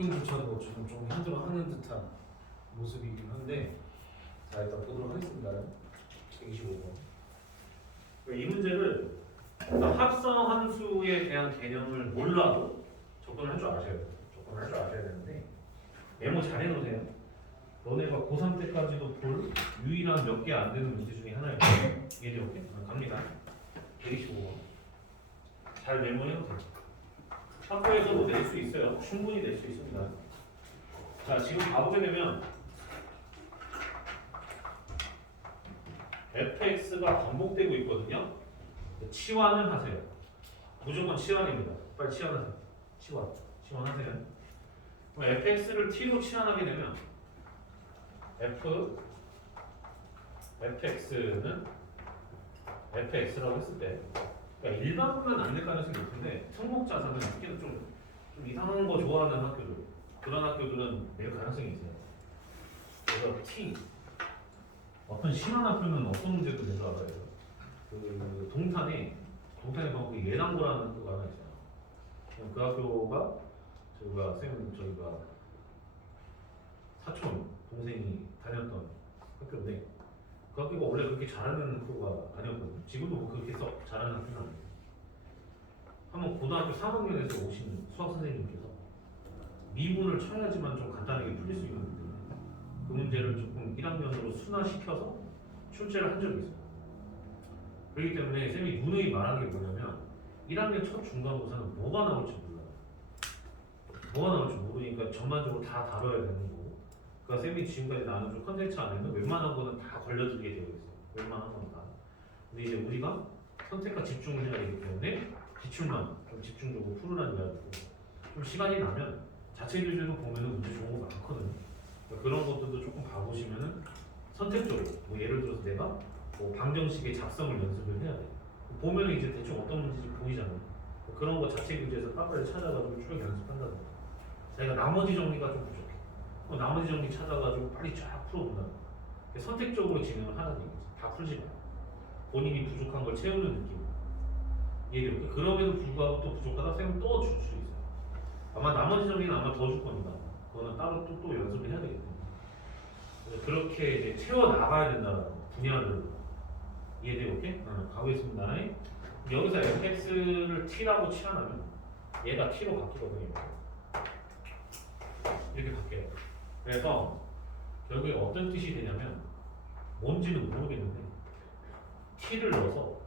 접근조차도 좀 힘들어하는 듯한 모습이긴 한데, 자 일단 보도록 하겠습니다. 125번. 이 문제를 합성 함수에 대한 개념을 몰라도 접근할 줄 아셔야 돼요. 접근할 줄 아셔야 되는데 메모 잘 해놓으세요. 너네가 고3 때까지도 볼 유일한 몇 개 안 되는 문제 중에 하나예요. 이해되었게? 갑니다. 125번. 잘 메모해놓으세요. 학교에서도 낼 수 있어요. 충분히 낼 수 있습니다. 자, 지금 가보게 되면 fx가 반복되고 있거든요. 치환을 하세요. 무조건 치환입니다. 빨리 치환하세요. 치환하세요. 그럼 fx를 t로 치환하게 되면 fx는 fx라고 했을 때, 그러니까 일반분은 안 될 가능성이 높은데 특목자산은 특히나 좀 이상한 거 좋아하는 학교들, 그런 학교들은 낼 가능성이 있어요. 그래서 t 어떤 심한 학교는 어떤 문제도 내서 알아요. 그 동탄에 방금 예당고라는 학교가 하나 있어요. 그 학교가 저희가 사촌 동생이 다녔던 학교인데, 그 학교가 원래 그렇게 잘하는 학교가 아니었거든요. 지금도 뭐 그렇게 썩 잘하는 학교는 아니에요. 한번 고등학교 3학년에서 오신 수학 선생님께서 미분을 쳐야지만 좀 간단하게 풀릴 수 있는 문제, 그 문제를 조금 1학년으로 순화시켜서 출제를 한 적이 있어요. 그렇기 때문에 쌤이 누누이 말하는 게 뭐냐면 1학년 첫 중간고사는 뭐가 나올지 몰라요. 뭐가 나올지 모르니까 전반적으로 다 다뤄야 되는 거고, 그러니까 쌤이 지금까지 나눈 컨텐츠 안에는 웬만한 거는 다 걸려들게 되어 있어요. 웬만한 건 다. 근데 이제 우리가 선택과 집중을 해야 되기 때문에 기출만 좀 집중적으로 풀으라는 이야기고, 좀 시간이 나면 자체 교재도 보면은 문제 좋은 거 많거든요. 그러니까 그런 것들도 조금 봐보시면은 선택적으로, 뭐 예를 들어서 내가 뭐 방정식의 잡성을 연습을 해야 돼. 보면은 이제 대충 어떤 문제인지 보이잖아요. 그런 거 자체 교재에서 따로 찾아가지고 쭉 연습한다든가. 자기가 나머지 정리가 좀 부족해. 나머지 정리 찾아가지고 빨리 쫙 풀어본다든가. 선택적으로 진행을 하라는 얘기지. 다 풀지 마. 본인이 부족한 걸 채우는 느낌. 이해돼요? 그럼에도 불구하고 또 부족하다 쌤은 또 줄 수 있어요. 아마 나머지 정리는 아마 더 줄 겁니다. 그거는 따로 또 연습을 해야 되기 때문에. 그래서 그렇게 이제 채워 나가야 된다는 분야를. 이해돼요? 오케이? 가보겠습니다. 여기서 fx를 t라고 치환하면 얘가 t로 바뀌거든요. 이렇게 바뀌어요. 그래서 결국에 어떤 뜻이 되냐면 뭔지는 모르겠는데 t를 넣어서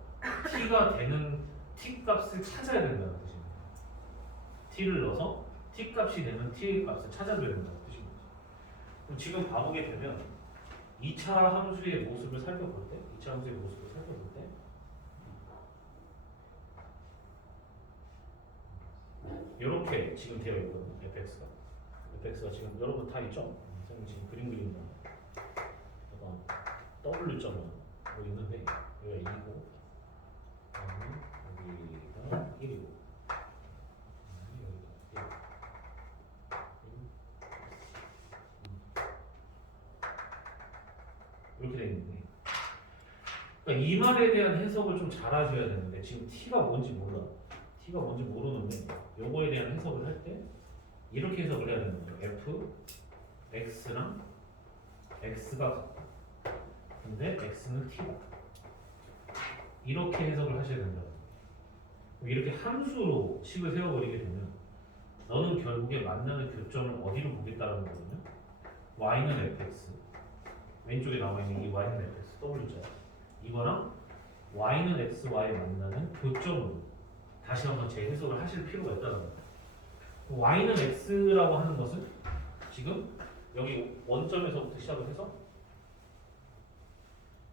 t가 되는 t 값을 찾아야 된다는 뜻입니다. t를 넣어서 t 값이 되는 t 값을 찾아줘야 된다는 뜻입니다. 그럼 지금 봐보게 되면 2차 함수의 모습을 살펴볼 때, 이렇게 지금 되어 있거든요. fx가 지금 여러분 다 있죠? 선생님 지금 그림 그린다. 약간 W점은 뭐 있는데 여기가 2고, 여기가 1이고, 여기가 1. 이렇게 되어 있는데, 그러니까 이 말에 대한 해석을 좀 잘 하셔야 되는데 지금 t가 뭔지 몰라. t가 뭔지 모르는데 요거에 대한 해석을 할 때 이렇게 해석을 해야 되는 거예요. f, x랑 x가 같다. 근데 x는 t다. 이렇게 해석을 하셔야 된다. 이렇게 함수로 식을 세워버리게 되면 너는 결국에 만나는 교점을 어디로 보겠다라는 거거든요. y는 fx, 왼쪽에 나와 있는 이 y는 fx W자, 이거랑 y는 xy에 만나는 교점으로 다시 한번 재해석을 하실 필요가 있다는 거예요. y는 x라고 하는 것은 지금 여기 원점에서부터 시작을 해서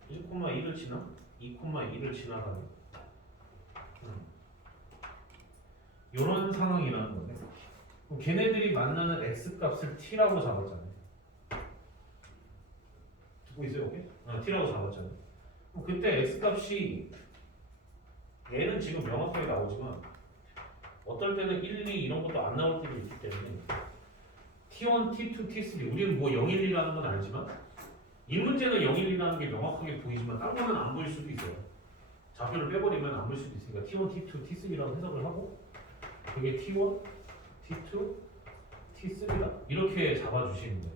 1,2를 지나 2,2를 지나가는 이런 상황이라는 건데, 걔네들이 만나는 x 값을 t라고 잡았잖아요. 듣고 있어요, 오케이? t라고 잡았잖아요. 그때 x 값이 얘는 지금 명확하게 나오지만 어떨 때는 1, 2 이런 것도 안 나올 때도 있기 때문에 T1, T2, T3 우리는 뭐 0, 1, 2라는 건 알지만 이 문제는 0, 1, 2라는 게 명확하게 보이지만 딴 거는 안 보일 수도 있어요. 좌표를 빼버리면 안 보일 수도 있으니까 T1, T2, T3라고 해석을 하고 그게 T1, T2, T3다. 이렇게 잡아주시는 거예요.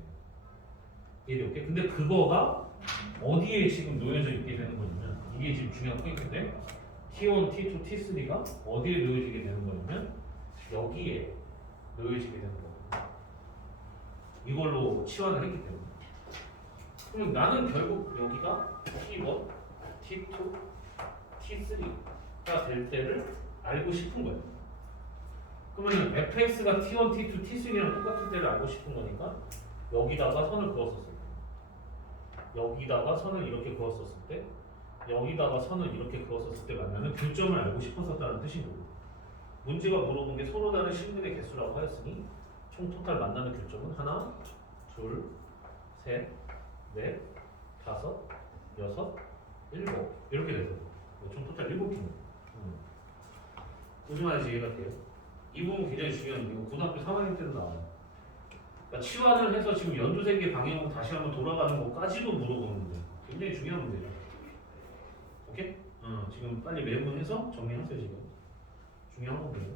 이해되게? 근데 그거가 어디에 지금 놓여져 있게 되는 거냐면 이게 지금 중요한 포인트인데 T1, T2, T3가 어디에 놓여지게 되는 거냐면 여기에 놓여지게 되는 거예요. 이걸로 치환을 했기 때문에. 그럼 나는 결국 여기가 T1, T2, T3가 될 때를 알고 싶은 거예요. 그러면 fx가 T1, T2, T3랑 똑같은 때를 알고 싶은 거니까 여기다가 선을 그었었을 때 여기다가 선을 이렇게 그었었을 때 여기다가 선을 이렇게 그었었을 때 만나는 교점을 알고 싶었었다는 뜻인 거고 문제가 물어본 게 서로 다른 실근의 개수라고 하였으니 총 토탈 만나는 교점은 하나, 둘, 셋, 넷, 다섯, 여섯, 일곱 이렇게 돼서 총 토탈 7개입니다. 무슨 말인지 이해가 돼요? 이 부분 굉장히 중요한 게 고등학교 3학년 때도 나와요. 그러니까 치환을 해서 지금 연두색의 방향으로 다시 한번 돌아가는 것까지도 물어보는 문제. 굉장히 중요한 문제죠. 오케이? 지금 빨리 메모해서 정리하세요 지금. 중요한 건데요.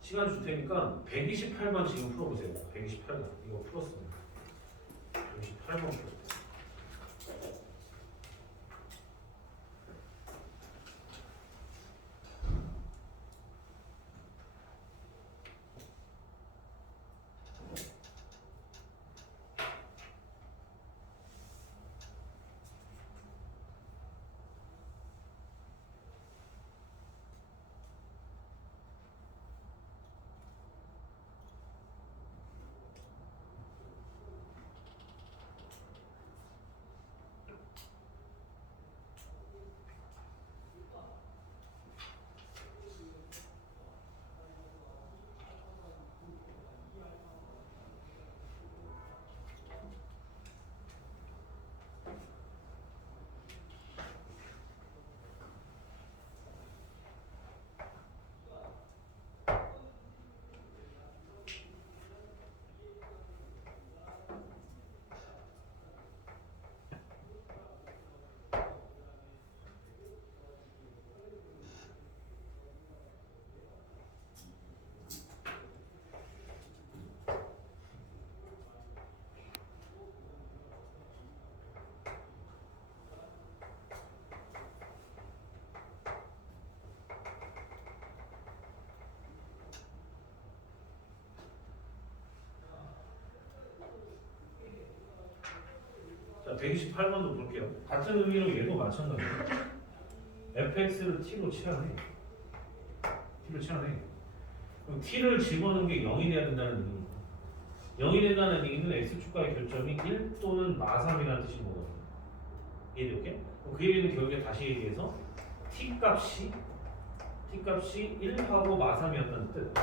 시간 줄 테니까 128번 지금 풀어보세요. 128번 이거 풀었습니다. 128번 풀었어요. 자, 128번도 볼게요. 같은 의미로 얘도 마찬가지예요. fx를 t로 치환해. t로 치환해. 그럼 t를 집어넣은 게 0이 돼야 된다는 얘기입니다. 0이 된다는 얘기는 x축과의 결점이 1 또는 마삼이라는 뜻인 거거든요. 이해될게? 그 얘기는 결국에 다시 얘기해서 t값이 1하고 마삼이었다는 뜻.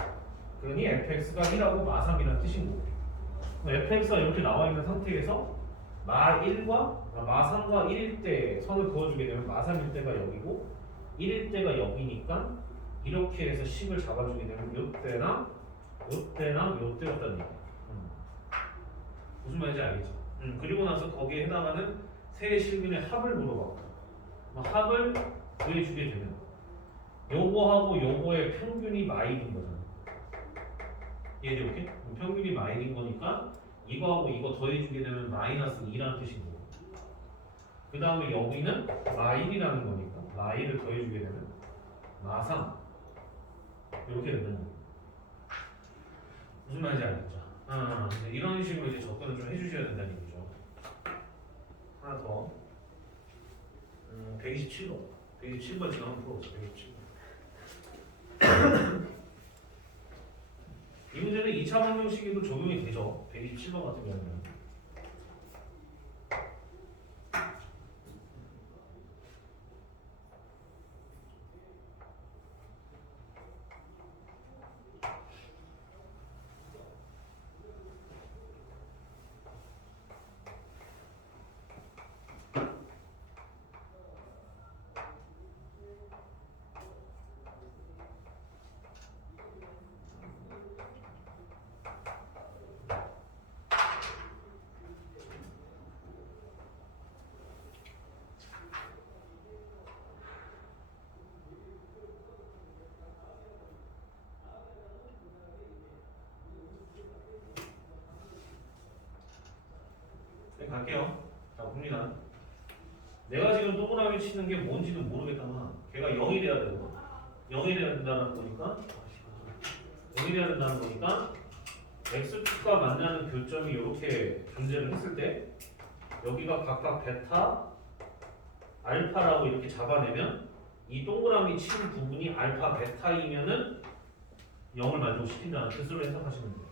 그러니 fx가 1하고 마삼이라는 뜻인 거고. fx가 이렇게 나와 있는 상태에서 마1과 마3과 1일 때 선을 그어주게 되면 마3일 때가 여기고 1일 때가 여기니까 이렇게 해서 식을 잡아주게 되면 요때나 요때나 요때였다는 얘기야. 무슨 말인지 알겠죠? 그리고 나서 거기에 해당하는 세 실근의 합을 물어봤고 합을 구해주게 되면 요거하고 요거의 평균이 마일인 거잖아. 이해되게? 평균이 마일인 거니까 이거하고 이거 더해주게 되면 마이너스 2라는 뜻인 거고 그 다음에 여기는 마1이라는 거니까 마1을 더해주게 되면 마3 이렇게 된다는 거예요. 무슨 말인지 알겠죠? 이런 식으로 이제 접근을 좀 해주셔야 된다는 얘기죠. 하나 더 127번 127번 지금 한번 풀어보세요. 127번 이 문제는 2차 방정식에도 적용이 되죠. 127번 같은 경우는. 갈게요. 자, 봅니다. 내가 지금 동그라미 치는 게 뭔지는 모르겠다만 걔가 0이 돼야 되는 거. 0이 돼야 된다는 거니까 0이 돼야 된다는 거니까 x축과 만나는 교점이 이렇게 존재를 했을 때 여기가 각각 베타, 알파라고 이렇게 잡아내면 이 동그라미 친 부분이 알파, 베타이면은 0을 만족시킨다는 뜻으로 해석하시면 돼요.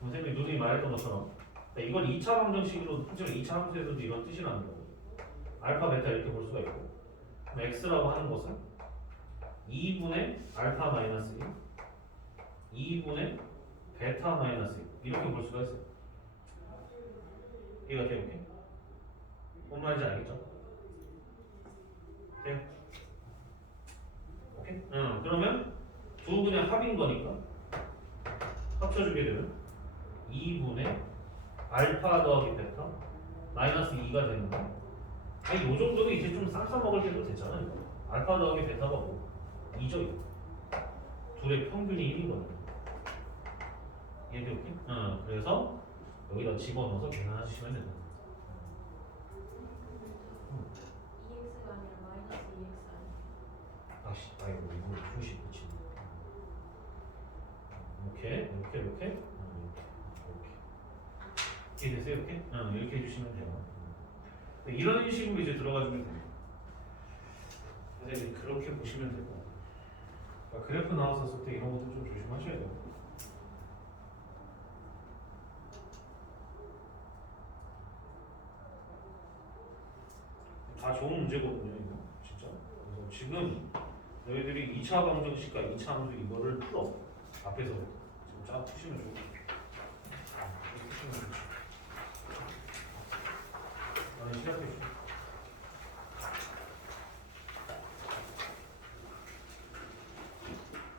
선생님이 누누이 말했던 것처럼 이건 2차 방정식으로 실제로 2차 함수에서도 이런 뜻이라는 거고 알파, 베타 이렇게 볼 수가 있고 x라고 하는 것은 2분의 알파 마이너스 1 2분의 베타 마이너스 1 이렇게 볼 수가 있어요. 이해가 돼요? 오케이? 뭔 말인지 알겠죠? 돼요? 오케이? 그러면 두 분의 합인 거니까 합쳐주게 되면 2분의 알파 더하기 베타 마이너스 2가 되는 거. 아니 요 정도는 이제 좀 쌍싸 먹을 때도 됐잖아 이거. 알파 더하기 베타가 뭐 2죠 이거. 둘의 평균이 1인 거예요. 이해되겠지? 그래서 여기다 집어넣어서 계산하시면 된다. EX가 아니라 마이너스 EX 아니야? 아씨, 아이고 이거 표시 붙이. 이렇게. 이해됐어요? 이렇게 해주시면 돼요. 이런 식으로 이제 들어가주면 돼요. 선생님 그렇게 보시면 되고. 그러니까 그래프 나왔었을 때 이런 것도 좀 조심하셔야 돼요. 다 좋은 문제거든요, 이거 진짜. 그래서 지금 너희들이 2차 방정식과 2차 함수 이거를 풀어. 앞에서 지금 쫙 푸시면 좋고. 푸시면 좋죠. 나는 시작해 줘.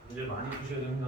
문제 많이 푸셔야 됩니다.